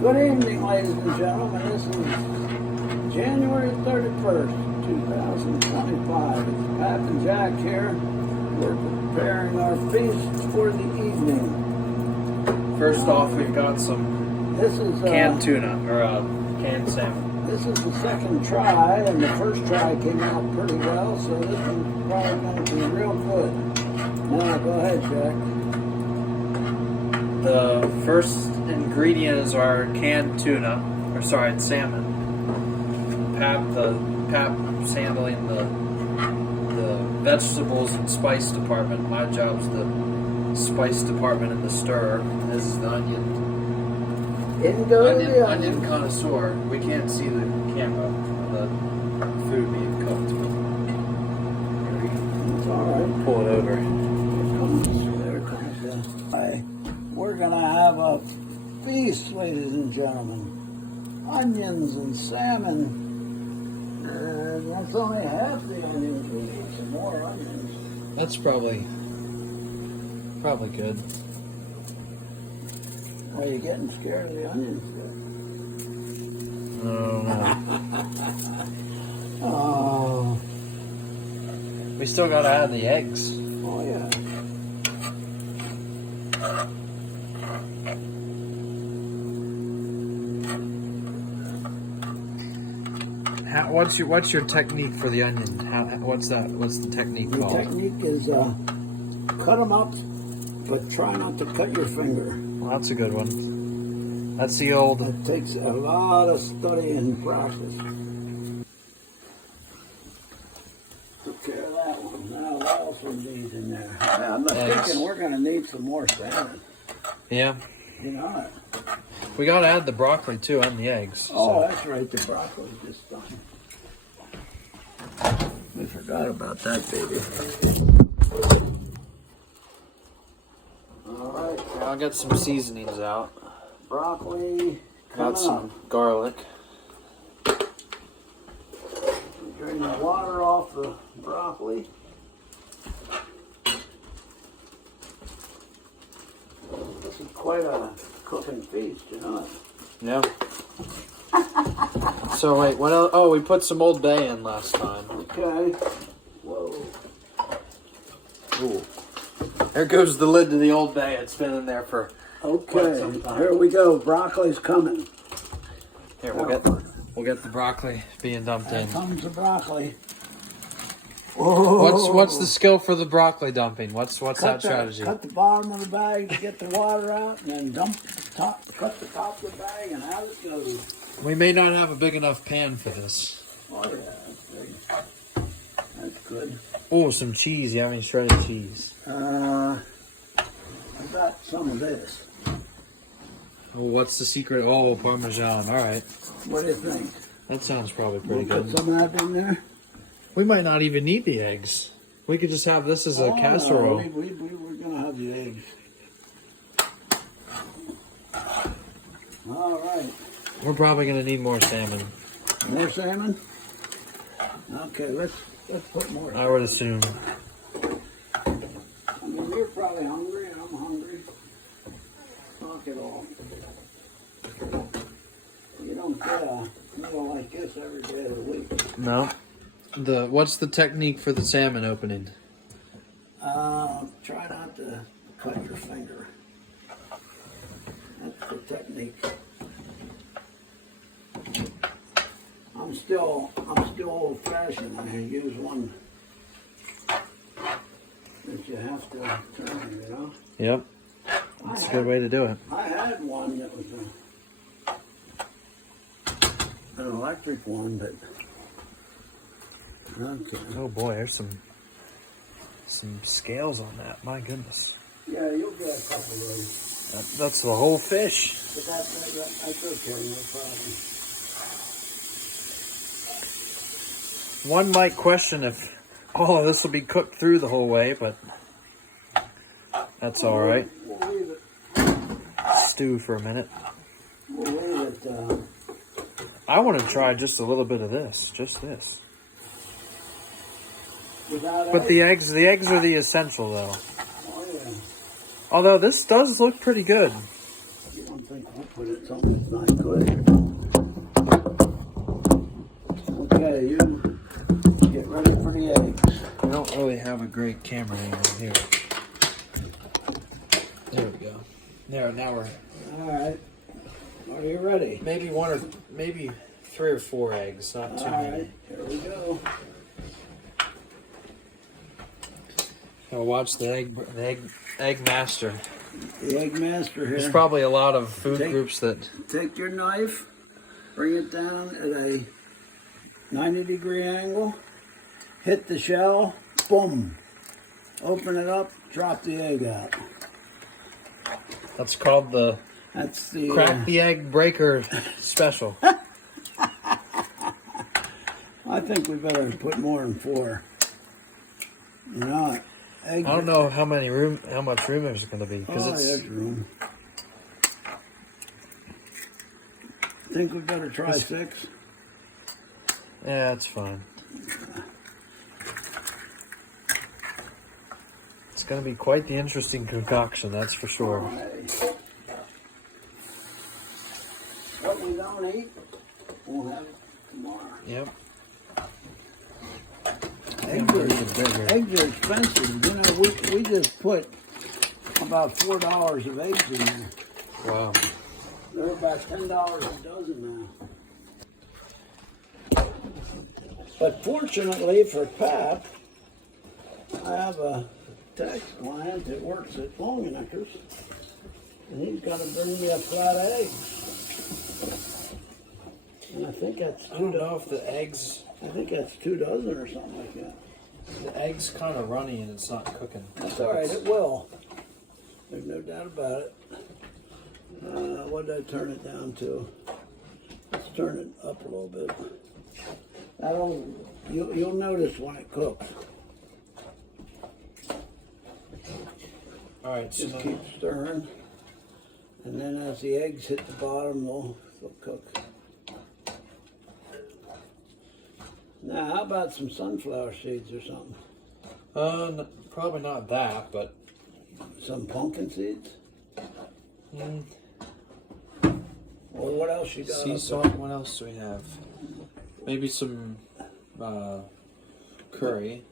Good evening, ladies and gentlemen. This is January 31st, 2025. It's Pap and Jack here. We're preparing our feast for the evening. First off, we've got some canned tuna, or canned salmon. This is the second try, and the first try came out pretty well, so this one's probably going to be real good. Now, go ahead, Jack. The first ingredient is our canned tuna, or sorry, it's salmon. Pap handling the vegetables and spice department. My job's the spice department and the stir. This is the onion connoisseur. We can't see the camera, the food being cooked. It's all right. Pull it over. There comes we're going to have a feast, ladies and gentlemen. Onions and salmon. And that's only half the onions. We need some more onions. That's probably good. Are you getting scared of the onions? Oh, no. Oh. We still gotta add the eggs. Oh, yeah. What's your technique for the onion? What's the technique called? The technique is cut them up, but try not to cut your finger. Well, that's a good one. That's the old. It takes a lot of study and practice. Took care of that one. Now what else we need in there? I'm thinking we're going to need some more salmon. Yeah. You know it. We got to add the broccoli too and the eggs. Oh, that's right. The broccoli's just done. We forgot about that, baby. All right. I'll get some seasonings out. Broccoli. Got some garlic. Drain the water off the broccoli. This is quite a cooking feast, you know. Yeah. So wait, what else? Oh, we put some Old Bay in last time. Okay. Whoa. Ooh. There goes the lid to the Old Bay. It's been in there for quite some time. Here we go. Broccoli's coming. Here, we'll get the broccoli being dumped in. Here comes the broccoli. Whoa. What's the skill for the broccoli dumping? What's that strategy? Cut the bottom of the bag to get the water out, and then cut the top of the bag, and out it goes. We may not have a big enough pan for this. Oh yeah, that's big. That's good. Oh, some cheese. You have any shredded cheese? I got some of this. Oh, what's the secret? Oh, Parmesan. All right. What do you think? That sounds probably pretty We'll good. put some of that in there. We might not even need the eggs. We could just have this as a casserole. No, we were going to have the eggs. All right. We're probably going to need more salmon. More salmon? Okay, let's put more. I would assume. I mean, you're probably hungry, and I'm hungry. Knock it off. You don't get a meal like this every day of the week. No. What's the technique for the salmon opening? Try not to cut your finger. That's the technique. I'm still old-fashioned. I use one that you have to turn, you know? Yep. That's a good way to do it. I had one that was an electric one, but okay. Oh boy, there's some scales on that. My goodness. Yeah, you'll get a couple of those. That's the whole fish. But that's okay, no problem. One might question if all of this will be cooked through the whole way, but that's all right. We'll leave it. Stew for a minute. We'll leave it. I want to try just a little bit of this, just this. But the eggs are the essential though. Oh yeah. Although this does look pretty good. You don't think put it something that's not good. Okay, you get ready for the eggs. I don't really have a great camera angle here. There we go. There, now we're. All right. Are you ready? Maybe 3 or 4 eggs, not too many. Right, here we go. I'll watch the egg master. The egg master here. There's probably a lot of food groups that. Take your knife, bring it down at a 90-degree angle, hit the shell, boom. Open it up, drop the egg out. That's called the That's the crack the egg breaker special. I think we better put more than 4. You know, egg. I don't know how much room there's going to be because there's room. Think we better try 6. Yeah, it's fine. It's going to be quite the interesting concoction, that's for sure. What we don't eat, we'll have it tomorrow. Yep. Eggs are expensive. You know, we just put about $4 of eggs in there. Wow. They're about $10 a dozen now. But fortunately for Pap, I have a tax client that works at Longneckers, and he's got to bring me a flat egg. And I think that's I don't know if the eggs. I think that's 2 dozen or something like that. The egg's kind of runny and it's not cooking. That's all right. It will. There's no doubt about it. What did I turn it down to? Let's turn it up a little bit. You'll notice when it cooks. All right. Just keep stirring, and then as the eggs hit the bottom, they'll cook. Now, how about some sunflower seeds or something? Probably not that, but some pumpkin seeds. Mm. Or what else you got? Sea salt. What else do we have? Maybe some curry.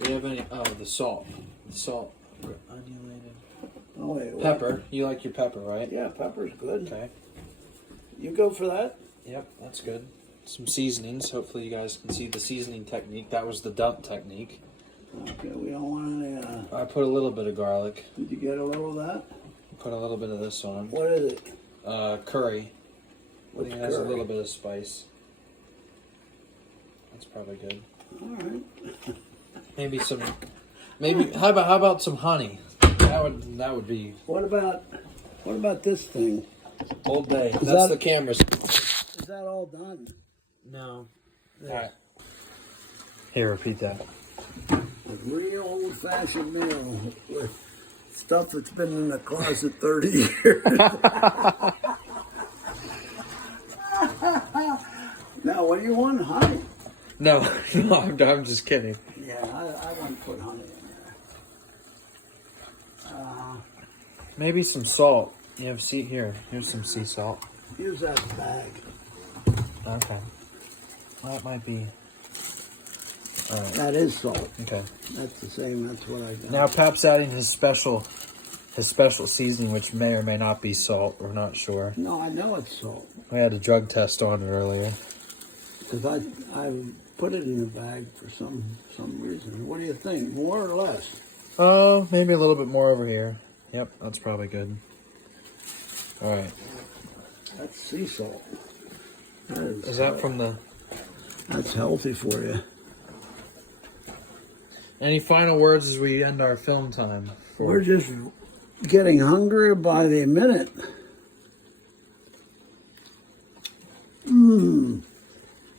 Do you have any? Oh, the salt. The salt. Granulated. Oh, wait, pepper. You like your pepper, right? Yeah, pepper's good. Okay. You go for that? Yep, that's good. Some seasonings. Hopefully you guys can see the seasoning technique. That was the dump technique. Okay, we don't want any... I put a little bit of garlic. Did you get a little of that? Put a little bit of this on. What is it? Curry. I think it has a curry? little bit of spice. That's probably good. All right. Maybe some... How about some honey? That would be... What about this thing? Old Bay. That's that- the cameras. Is that all done? No. All right. Here, repeat that. A real old-fashioned meal with stuff that's been in the closet 30 years. Now, what do you want? Honey? No, I'm just kidding. Yeah, I wouldn't put honey in there. Maybe some salt. You have here's some sea salt. Use that bag. Okay. That might be... All right. That is salt. Okay. That's the same. That's what I got. Now Pap's adding his special seasoning, which may or may not be salt. We're not sure. No, I know it's salt. We had a drug test on it earlier. Because I put it in the bag for some reason. What do you think? More or less? Oh, maybe a little bit more over here. Yep, that's probably good. All right. That's sea salt. Is that from the... That's healthy for you. Any final words as we end our film time? We're just getting hungrier by the minute.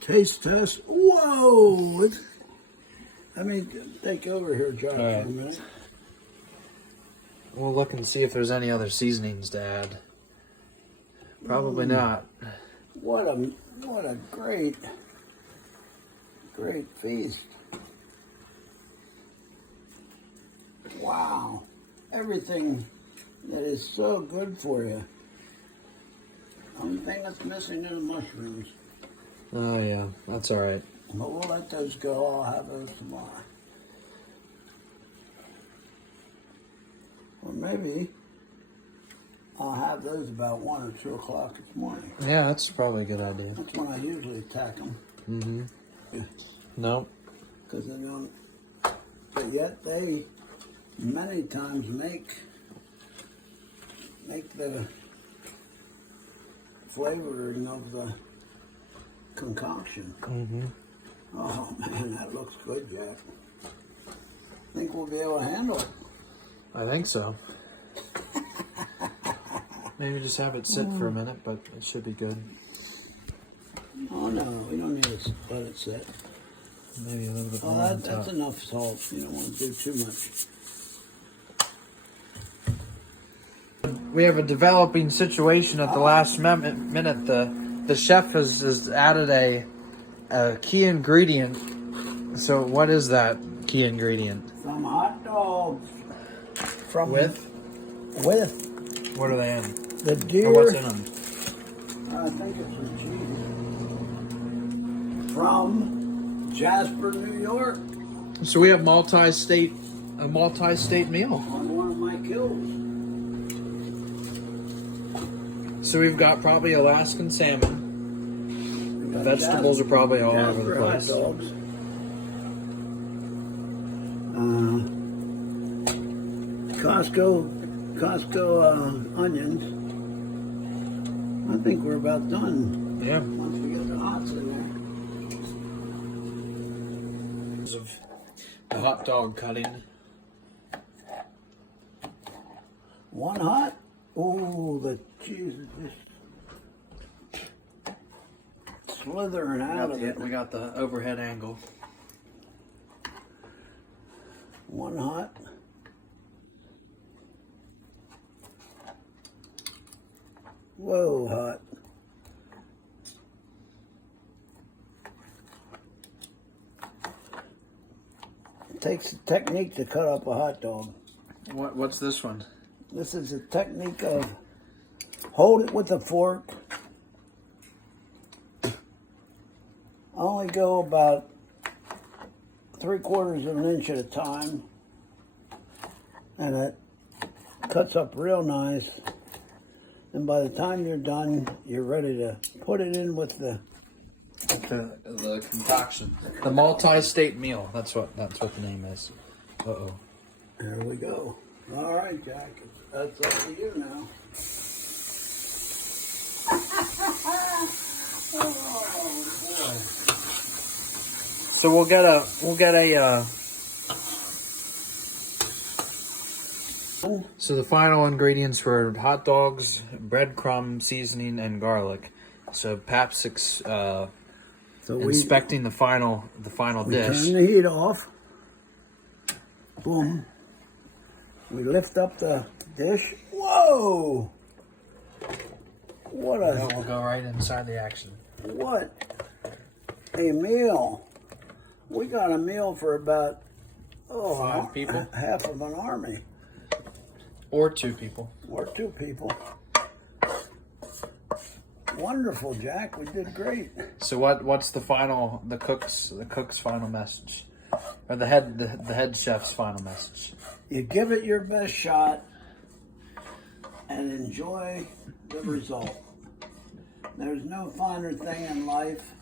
Taste test. Whoa! Let me take over here, John, for a minute. We'll look and see if there's any other seasonings to add. Probably not. What a great feast. Wow. Everything that is so good for you. Only thing that's missing is mushrooms. Oh yeah, that's all right. But we'll let those go. I'll have those tomorrow. Or maybe I'll have those about 1 or 2 o'clock this morning. Yeah, that's probably a good idea. That's when I usually attack them. Mm-hmm. No. Because they don't. But yet they many times make the flavoring of the concoction. Mm-hmm. Oh man, that looks good, Jack. Think we'll be able to handle it? I think so. Maybe just have it sit for a minute, but it should be good. Oh no, we don't need to let it sit. Maybe a little bit more Oh, on that's top. enough salt. You don't want to do too much. We have a developing situation at the last minute. The chef has added a key ingredient. So what is that key ingredient? Some hot dogs. From With? With What are they in? the deer. Or what's in them? I think it's with cheese. From Jasper, New York, So we have a multi-state meal. on one of my kills. So we've got probably Alaskan salmon. The vegetables are probably all over the Jasper hot place. dogs. Costco onions. I think we're about done Yeah. once we get the hots in there. Of the hot dog cutting. One hot. Oh, the cheese is just slithering out of it. We got the overhead angle. One hot. Whoa, hot. It takes a technique to cut up a hot dog. What's this one? This is a technique of hold it with a fork. Only go about 3/4 of an inch at a time. And it cuts up real nice. And by the time you're done, you're ready to put it in with the concoction. The multi-state meal. That's what the name is. Uh-oh. There we go. All right, Jack. That's up to you now. Oh boy. So we'll get a So the final ingredients were hot dogs, breadcrumb, seasoning, and garlic. So Pap's So inspecting the final we dish. turn the heat off. Boom. We lift up the dish. Whoa! What We'll a go right inside the action. what a meal! We got a meal for about 5 people? half of an army, Or 2 people. or 2 people. Wonderful, Jack. We did great. So what's the cook's final message? Or the head chef's final message? You give it your best shot and enjoy the result. There's no finer thing in life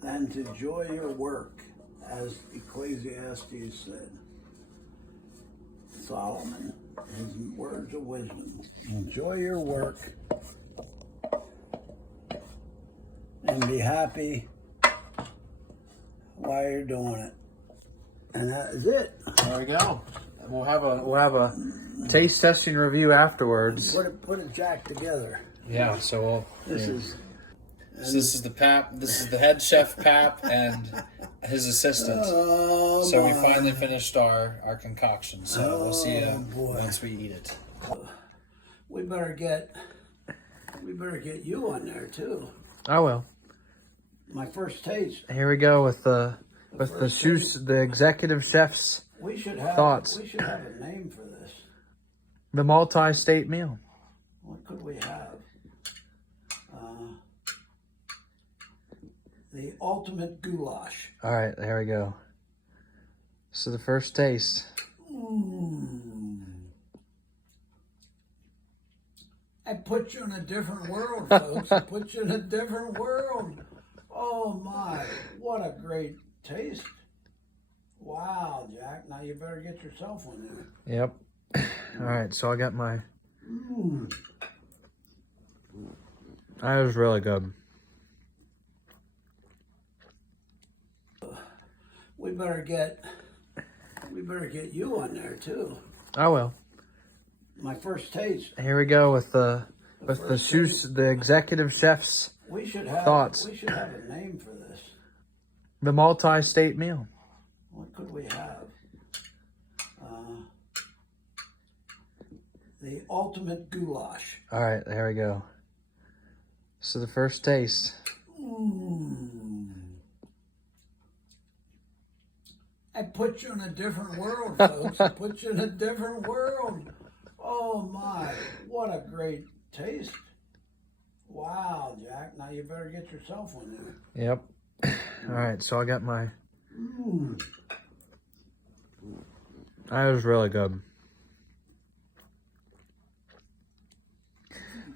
than to enjoy your work, as Ecclesiastes said. Solomon, his words of wisdom. Enjoy your work and be happy while you're doing it. And that is it. There we go. We'll have a taste testing review afterwards. Put a Jack together. Yeah. So This this is the head chef Pap and his assistant. Oh, So we my. finally finished our concoction. So we'll see you boy. once we eat it. We better get you on there too. I will. My first taste. Here we go with the executive chef's We should have Thoughts? We should have a name for this. the multi-state meal. What could we have? The ultimate goulash. All right, there we go. So the first taste. It puts you in a different world, folks. It puts you in a different world. Oh my, what a great taste. Wow, Jack. Now you better get yourself one there. Yep. All right, so I got my... That was really good. We better get you on there too. I will. My first taste. Here we go with the executive chef's thoughts. We should have a name for this. The multi-state meal. What could we have? The ultimate goulash. All right, there we go. So the first taste. It puts you in a different world, folks. It puts you in a different world. Oh my, what a great taste. Wow, Jack. Now you better get yourself one there. Yep. All right, so I got my... That was really good.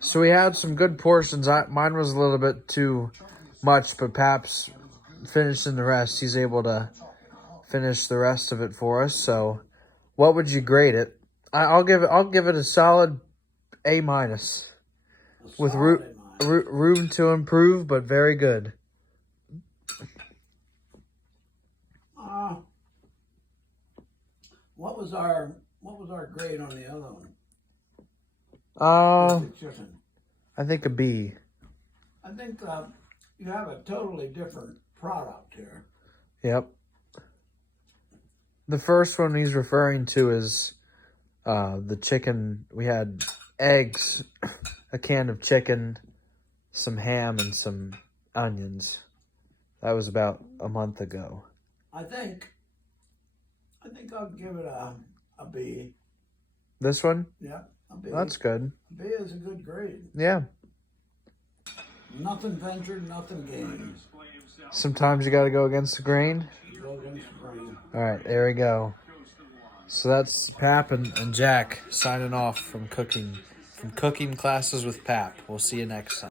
So we had some good portions. Mine was a little bit too much, but Pap's finishing the rest. He's able to finish the rest of it for us. So what would you grade it? I'll give it a solid A-, with room to improve, but very good. What was our grade on the other one? I think a B. I think you have a totally different product here. Yep. The first one he's referring to is the chicken. We had eggs, a can of chicken, some ham, and some onions. That was about a month ago. I think I'll give it a B. This one? Yeah, a B. That's good. A B is a good grade. Yeah. Nothing ventured, nothing gained. Sometimes you got to go against the grain. Go against the grain. All right, there we go. So that's Pap and Jack signing off from cooking classes with Pap. We'll see you next time.